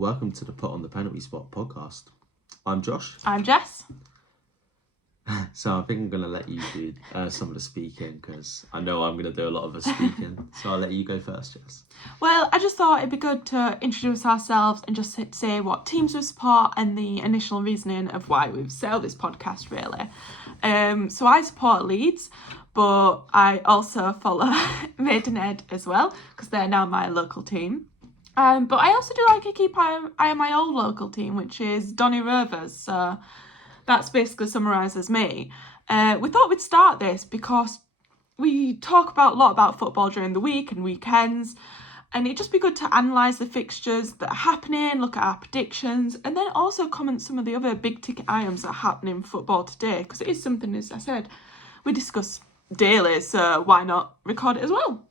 welcome to the Put on the Penalty Spot podcast. I'm Josh. I'm Jess. So I think I'm going to let you do some of the speaking because I know I'm going to do a lot of the speaking. So I'll let you go first, Jess. Well, I just thought it'd be good to introduce ourselves and just say what teams we support and the initial reasoning of why we've set up this podcast, really. So I support Leeds, but I also follow Maidenhead as well because they're now my local team. But I also do like to keep eye on my old local team, which is Donny Rovers. So that's basically summarises me. We thought we'd start this because we talk a lot about football during the week and weekends, and it'd just be good to analyse the fixtures that are happening, look at our predictions, and then also comment some of the other big ticket items that are happening in football today, because it is something, as I said, we discuss daily, so why not record it as well?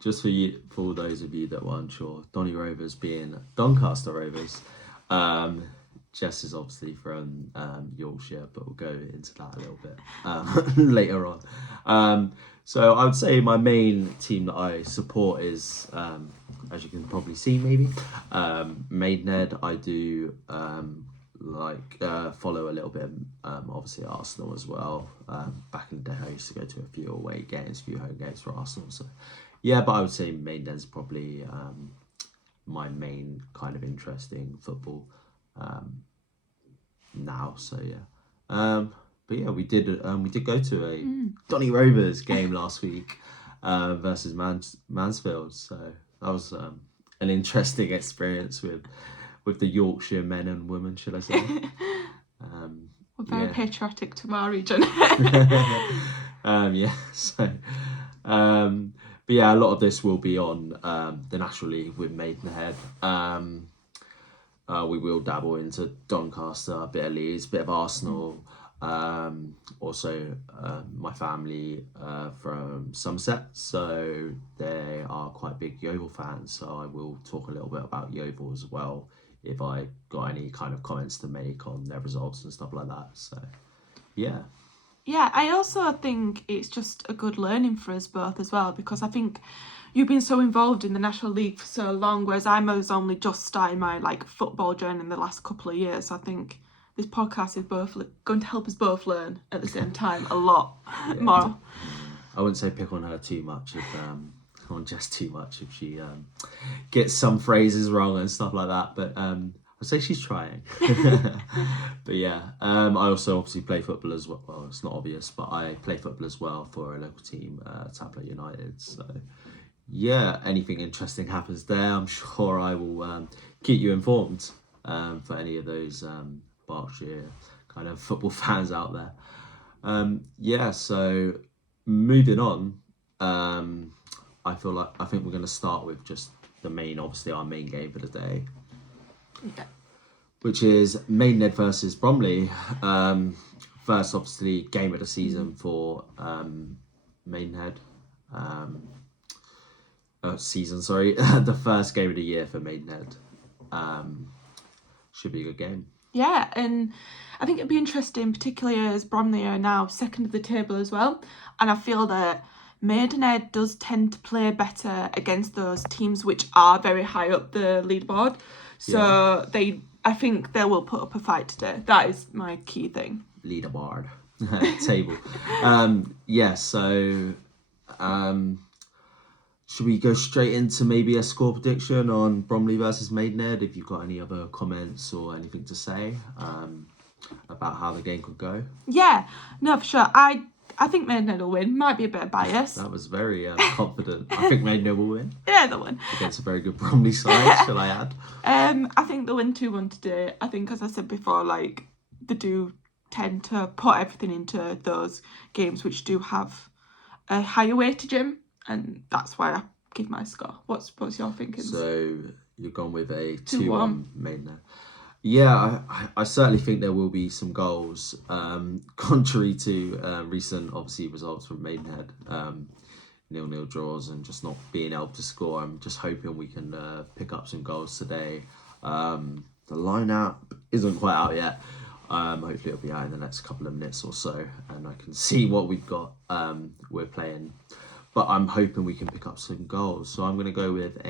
Just for those of you that were unsure, Donny Rovers being Doncaster Rovers, Jess is obviously from Yorkshire, but we'll go into that a little bit later on. So I would say my main team that I support is, as you can probably see maybe, Maidenhead. I do follow a little bit, obviously Arsenal as well. Back in the day I used to go to a few away games, a few home games for Arsenal. So yeah, but I would say Maidenhead's probably my main kind of interest in football now. So yeah, but yeah, we did go to a Donny Rovers game last week versus Mansfield. So that was an interesting experience with the Yorkshire men and women, should I say? We're very patriotic to our region. Yeah. So. But yeah, a lot of this will be on the National League with Maidenhead. We will dabble into Doncaster, a bit of Leeds, a bit of Arsenal. Also, my family from Somerset, so they are quite big Yeovil fans. So I will talk a little bit about Yeovil as well, if I got any kind of comments to make on their results and stuff like that. So, yeah. Yeah, I also think it's just a good learning for us both as well, because I think you've been so involved in the National League for so long, whereas I was only just starting my football journey in the last couple of years. So I think this podcast is going to help us both learn at the same time a lot more. I wouldn't say pick on her too much on Jess too much if she gets some phrases wrong and stuff like that, but I'd say she's trying. But yeah, I also obviously play football as well. Well, it's not obvious, but I play football as well for a local team, Taplow United. So yeah, anything interesting happens there, I'm sure I will keep you informed for any of those Berkshire kind of football fans out there. Yeah, so moving on, I think we're going to start with just our main game for the day. Yeah. Which is Maidenhead versus Bromley. First, obviously, game of the season for Maidenhead. The first game of the year for Maidenhead. Should be a good game. Yeah, and I think it'd be interesting, particularly as Bromley are now second of the table as well. And I feel that Maidenhead does tend to play better against those teams which are very high up the leaderboard. So I think they will put up a fight today. That is my key thing. Leaderboard. Table. Yeah, so should we go straight into maybe a score prediction on Bromley versus Maidenhead? If you've got any other comments or anything to say about how the game could go. Yeah, no, for sure. I think Maidenhead will win. Might be a bit biased. That was very confident. I think Maidenhead will win. Yeah, they'll win. Against a very good Bromley side, shall I add? I think they'll win 2-1 today. I think, as I said before, they do tend to put everything into those games which do have a higher weightage in, and that's why I give my score. What's your thinking? So you've gone with a 2-1 Maidenhead. Yeah, I certainly think there will be some goals. Contrary to recent, obviously, results from Maidenhead, 0-0 draws and just not being able to score. I'm just hoping we can pick up some goals today. The lineup isn't quite out yet. Hopefully it'll be out in the next couple of minutes or so, and I can see what we've got. We're playing, but I'm hoping we can pick up some goals. So I'm going to go with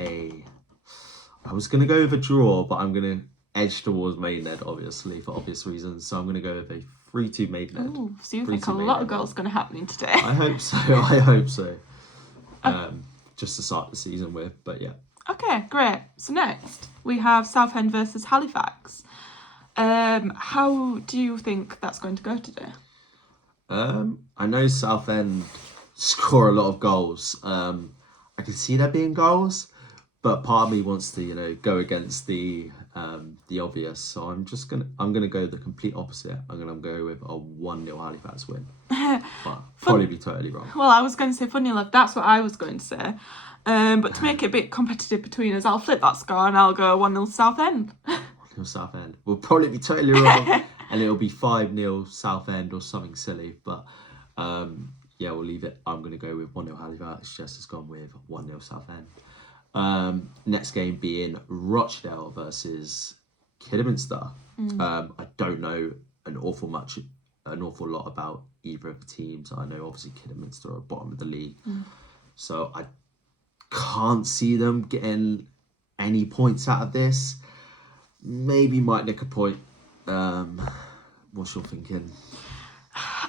I was going to go with a draw, but I'm going to edge towards Maidenhead, obviously, for obvious reasons. So I'm going to go with a 3-2 Maidenhead. Ooh, so you 3-2 think a lot Maidenhead. of goals going to happen today? I hope so. I hope so. Just to start the season with, but yeah. Okay, great. So next, we have Southend versus Halifax. How do you think that's going to go today? I know Southend score a lot of goals. I can see there being goals, but part of me wants to, go against the obvious. So I'm gonna go the complete opposite. I'm gonna go with a 1-0 Halifax win. But probably be totally wrong. Well, I was going to say funny enough, that's what I was going to say. But to make it a bit competitive between us, I'll flip that score and I'll go 1-0 Southend. 1-0 Southend. We'll probably be totally wrong, and it'll be 5-0 Southend or something silly. But yeah, we'll leave it. I'm gonna go with 1-0 Halifax. Jess has gone with 1-0 Southend. Next game being Rochdale versus Kidderminster. I don't know an awful lot about either of the teams. I know obviously Kidderminster are bottom of the league, so I can't see them getting any points out of this. Maybe might nick a point. What's your thinking?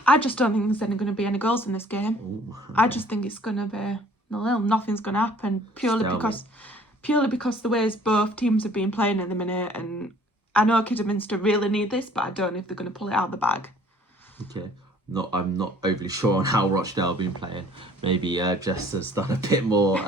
I just don't think there's going to be any goals in this game. Ooh, okay. I just think it's going to be nil. Nothing's going to happen purely because the ways both teams have been playing at the minute. And I know Kidderminster really need this, but I don't know if they're going to pull it out of the bag. Okay. I'm not overly sure on how Rochdale have been playing. Maybe Jess has done a bit more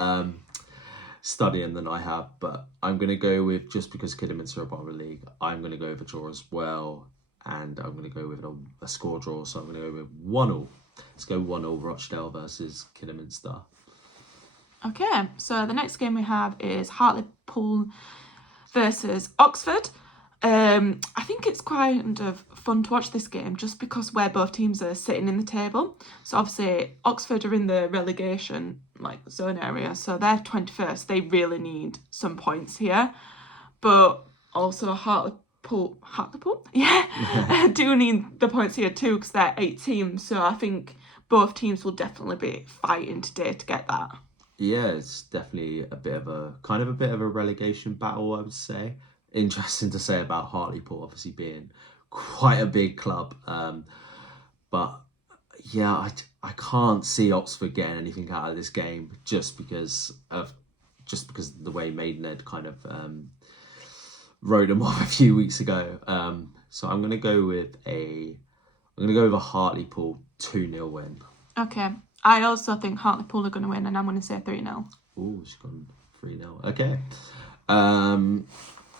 studying than I have, but I'm going to go with, just because Kidderminster are bottom of the league, I'm going to go with a draw as well, and I'm going to go with a score draw, so I'm going to go with 1-0. Let's go 1-0 Rochdale versus Kidderminster. Okay, so the next game we have is Hartlepool versus Oxford. I think it's kind of fun to watch this game just because where both teams are sitting in the table. So obviously Oxford are in the relegation zone area, so they're 21st. They really need some points here, but also Hartlepool, yeah, do need the points here too because they're 8 teams. So I think both teams will definitely be fighting today to get that. Yeah, it's definitely a bit of a relegation battle, I would say. Interesting to say about Hartlepool, obviously being quite a big club, but yeah, I can't see Oxford getting anything out of this game just because of the way Maidenhead kind of wrote them off a few weeks ago. So I'm gonna go with a Hartlepool 2-0 win. Okay, I also think Hartlepool are going to win, and I'm going to say 3-0. Ooh, she's gone 3-0. Okay.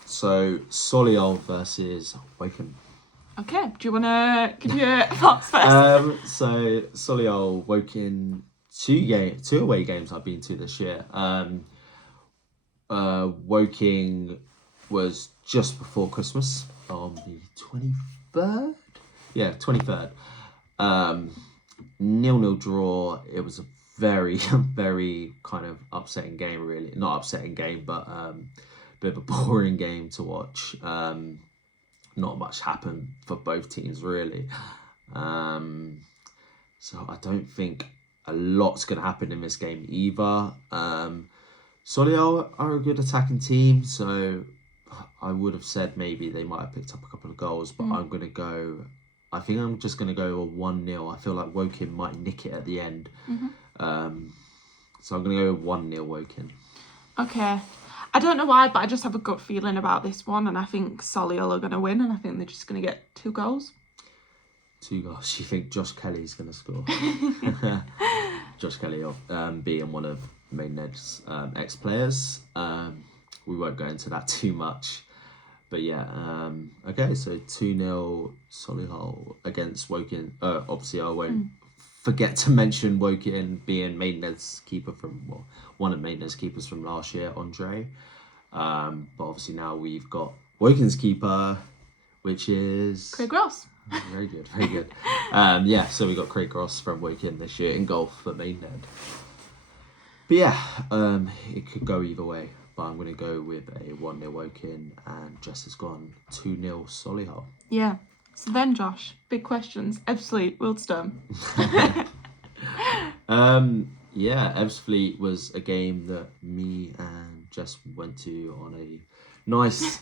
So Solihull versus Woking. Okay, do you want to give your thoughts first? So Solihull, Woking, two away games I've been to this year. Woking was just before Christmas on the 23rd. Yeah, 23rd. 0-0 draw. It was a very, very kind of upsetting game, really. Not upsetting game, but bit of a boring game to watch. Not much happened for both teams, really. So I don't think a lot's going to happen in this game either. Solihull are a good attacking team, so I would have said maybe they might have picked up a couple of goals, but I think I'm just going to go a 1-0. I feel like Woking might nick it at the end. So I'm going to go 1-0 Woking. Okay. I don't know why, but I just have a gut feeling about this one, and I think Solihull are going to win, and I think they're just going to get 2 goals. 2 goals. You think Josh Kelly's going to score? Josh Kelly being one of Maidenhead's ex-players. We won't go into that too much. But yeah, okay, so 2-0 Solihull against Woking. Obviously, I won't forget to mention Woking being Maidenhead's keeper one of Maidenhead's keepers from last year, Andre. But obviously now we've got Woking's keeper, which is Craig Ross. Very good, very good. So we got Craig Ross from Woking this year in goal for Maidenhead. But yeah, it could go either way. But I'm going to go with a 1-0 Woking, and Jess has gone 2-0 Solihull. Yeah. So then, Josh, big questions. Ebbsfleet, Wealdstone. Yeah, Ebbsfleet was a game that me and Jess went to on a nice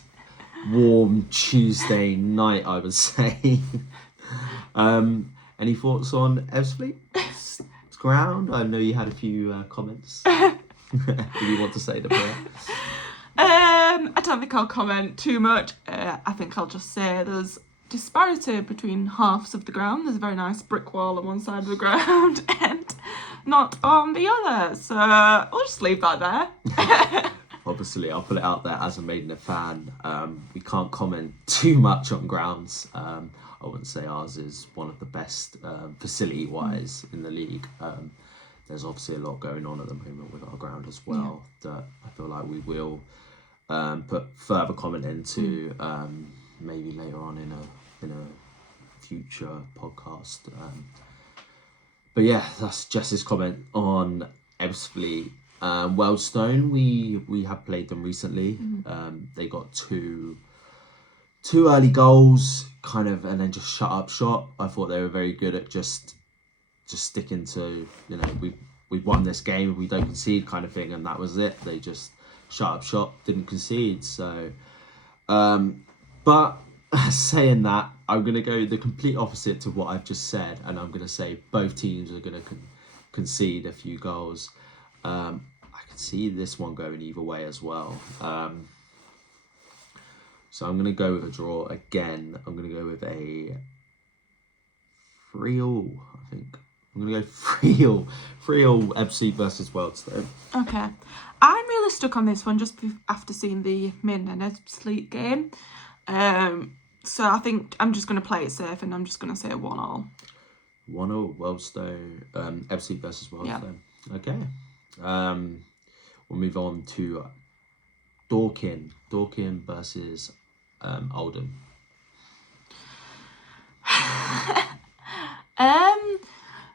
warm Tuesday night, I would say. Any thoughts on Ebbsfleet's ground? I know you had a few comments. Do you want to say the prayer? I don't think I'll comment too much. I think I'll just say there's disparity between halves of the ground. There's a very nice brick wall on one side of the ground and not on the other. So we'll just leave that there. Obviously, I'll put it out there as a Maidenhead fan. We can't comment too much on grounds. I wouldn't say ours is one of the best facility-wise in the league. There's obviously a lot going on at the moment with our ground as well that I feel like we will put further comment into maybe later on in a future podcast. But yeah, that's Jess's comment on Ebbsfleet. Wealdstone, we have played them recently. They got two early goals, kind of, and then just shut up shop. I thought they were very good at just sticking to, we've won this game, we don't concede kind of thing, and that was it. They just shut up shop, didn't concede. So, but saying that, I'm going to go the complete opposite to what I've just said, and I'm going to say both teams are going to concede a few goals. I can see this one going either way as well. So I'm going to go with a draw again. I'm going to go with a 3-3, I think. I'm going to go 3-3 FC versus Wealdstone. Okay. I'm really stuck on this one just after seeing the Maidenhead Ebbsfleet game. So I think I'm just going to play it safe and I'm just going to say 1-1. 1-1 Wealdstone, Ebbsfleet versus Wealdstone. Yeah. Okay. We'll move on to Dorking versus Oldham.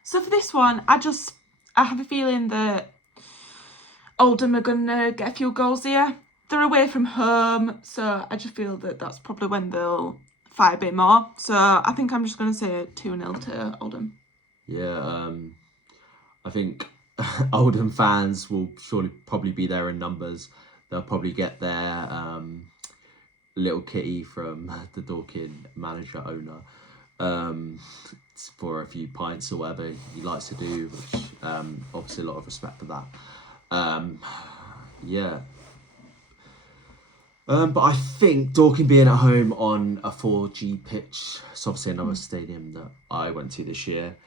So for this one, I have a feeling that Oldham are gonna get a few goals here. They're away from home, so I just feel that that's probably when they'll fight a bit more. So I think I'm just gonna say 2-0 to Oldham. Yeah, I think Oldham fans will probably be there in numbers. They'll probably get their little kitty from the Dorking manager owner for a few pints or whatever he likes to do, which obviously a lot of respect for that. But I think Dorking being at home on a 4G pitch, it's obviously another stadium that I went to this year.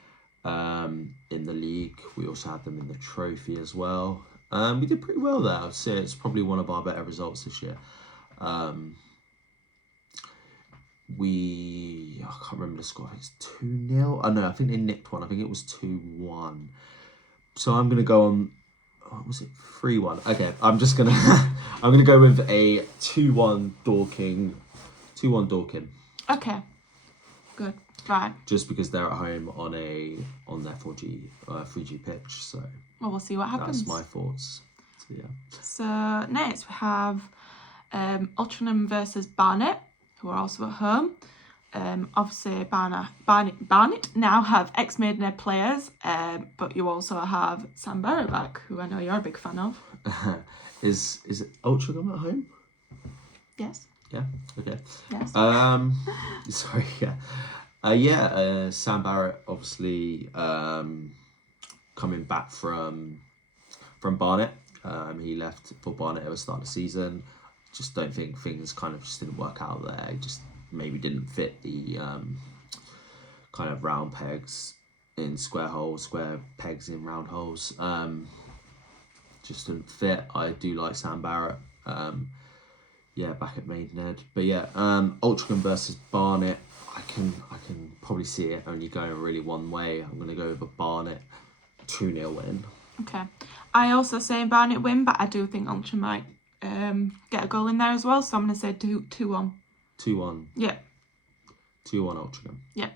In the league, we also had them in the trophy as well. We did pretty well there. I'd say it's probably one of our better results this year. I can't remember the score. I think it's 2-0. Oh no, I think they nicked one. I think it was 2-1. So I'm gonna go on. What was it? 3-1. Okay, I'm gonna go with a 2-1 Dorking. 2-1 Dorking. Okay. Good. Right. Just because they're at home on their 3G pitch, so Well, we'll see what happens. That's my thoughts. So, yeah. So next we have Altrincham versus Barnet, who are also at home. Obviously Barnet now have ex-Maidenhead players, but you also have Sam Barrett back, who I know you're a big fan of. Is Altrincham at home? Yes. Yeah. Okay. Yes. Sorry. Yeah. Sam Barrett obviously coming back from Barnet. He left for Barnet at the start of the season. Just don't think things kind of just didn't work out there. He just maybe didn't fit the kind of round pegs in square holes, square pegs in round holes. Just didn't fit. I do like Sam Barrett. Back at Maidenhead. But yeah, Altrincham versus Barnet. I can probably see it only going really one way. I'm going to go with a Barnet 2-0 win. Okay. I also say Barnet win, but I do think Altrincham might get a goal in there as well. So I'm going to say 2-1. 2-1. Yeah. 2-1 Altrincham. Yeah.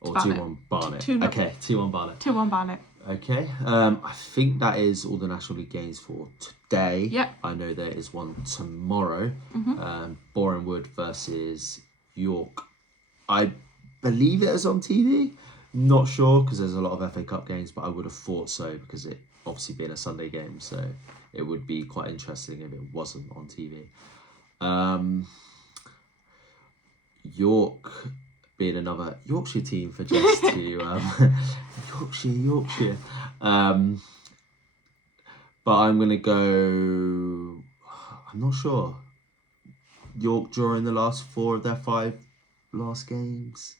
Or 2-1 Barnet. 2-0. Okay, 2-1 Barnet. 2-1 Barnet. Okay. I think that is all the National League games for today. Yeah. I know there is one tomorrow. Borehamwood versus York. I believe it is on TV. Not sure because there's a lot of FA Cup games, but I would have thought so because it obviously being a Sunday game, so it would be quite interesting if it wasn't on TV. York being another Yorkshire team for Jess to Yorkshire. But I'm gonna go. I'm not sure. York drawing the last 4 of their 5 last games.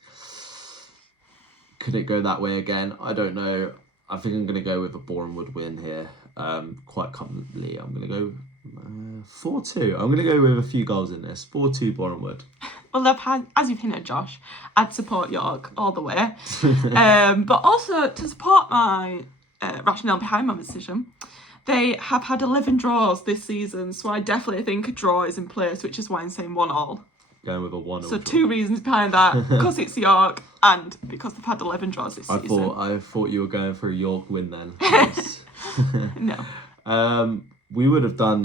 Could it go that way again? I don't know. I think I'm gonna go with a Bournemouth win here. Quite comfortably. I'm gonna go 4-2. I'm gonna go with a few goals in this. 4-2 Bournemouth. Well, as you've hinted, Josh, I'd support York all the way. But also, to support my rationale behind my decision, they have had 11 draws this season, so I definitely think a draw is in place, which is why I'm saying 1-1. Going with a 1-0. So 2 reasons behind that, because it's York and because they've had 11 draws this season. I thought you were going for a York win then. Yes. No. We would have done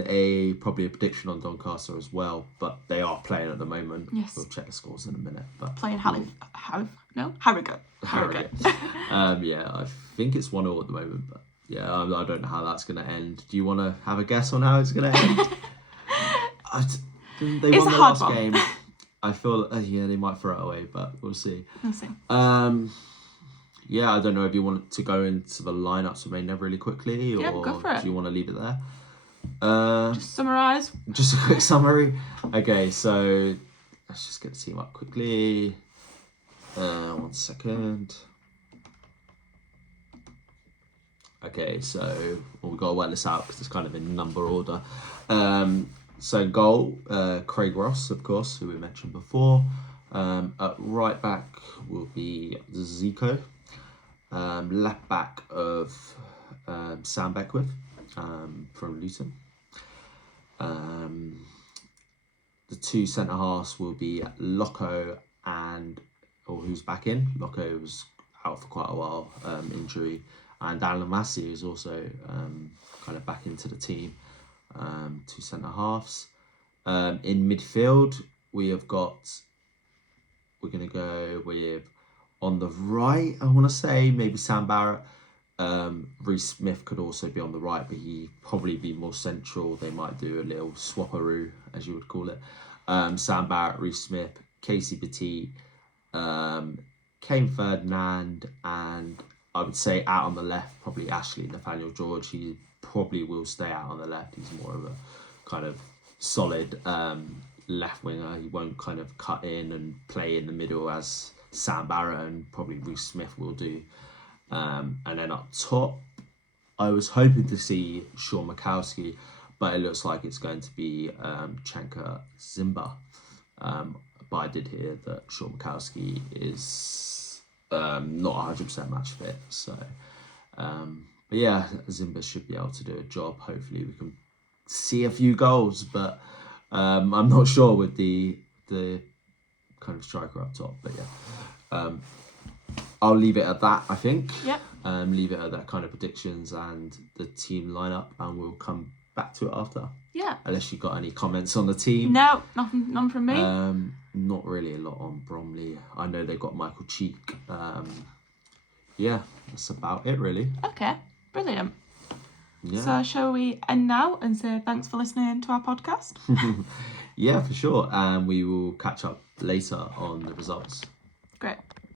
probably a prediction on Doncaster as well, but they are playing at the moment. Yes. We'll check the scores in a minute. But Playing Harrogate. Harrogate. Yeah, I think it's 1-0 at the moment, but yeah, I don't know how that's going to end. Do you want to have a guess on how it's going to end? They It's won a the hard last one. game. I feel they might throw it away, but we'll see. We'll see. Yeah, I don't know if you want to go into the lineups with Maynard really quickly, or Yeah, go for it. do you want to leave it there? Just summarise. Just a quick summary. Okay, so let's just get the team up quickly. 1 second. Okay, so we've got to work this out because it's kind of in number order. So goal, Craig Ross, of course, who we mentioned before. At right back will be Zico. Left back of Sam Beckwith from Luton. The 2 centre halves will be Loco who's back in. Loco was out for quite a while, injury, and Alan Massey is also kind of back into the team. 2 centre halves. In midfield, we're going to go with, on the right, I want to say, maybe Sam Barrett. Reece Smith could also be on the right, but he'd probably be more central. They might do a little swapperoo, as you would call it. Sam Barrett, Reece Smith, Casey Petit, Kane Ferdinand, and I would say out on the left, probably Ashley Nathaniel George. He probably will stay out on the left. He's more of a kind of solid left winger. He won't kind of cut in and play in the middle as Sam Barrett and probably Reece Smith will do. And then up top, I was hoping to see Sean Mikowski, but it looks like it's going to be Chanka Zimba. But I did hear that Sean Mikowski is not 100% match fit. So, but yeah, Zimba should be able to do a job. Hopefully we can see a few goals, but I'm not sure with the kind of striker up top. But yeah, I'll leave it at that, I think. Yep. Leave it at that kind of predictions and the team lineup, and we'll come back to it after. Yeah. Unless you've got any comments on the team. No, none from me. Not really a lot on Bromley. I know they've got Michael Cheek. Yeah, that's about it really. Okay, brilliant. Yeah. So shall we end now and say thanks for listening to our podcast? Yeah, for sure. And we will catch up later on the results.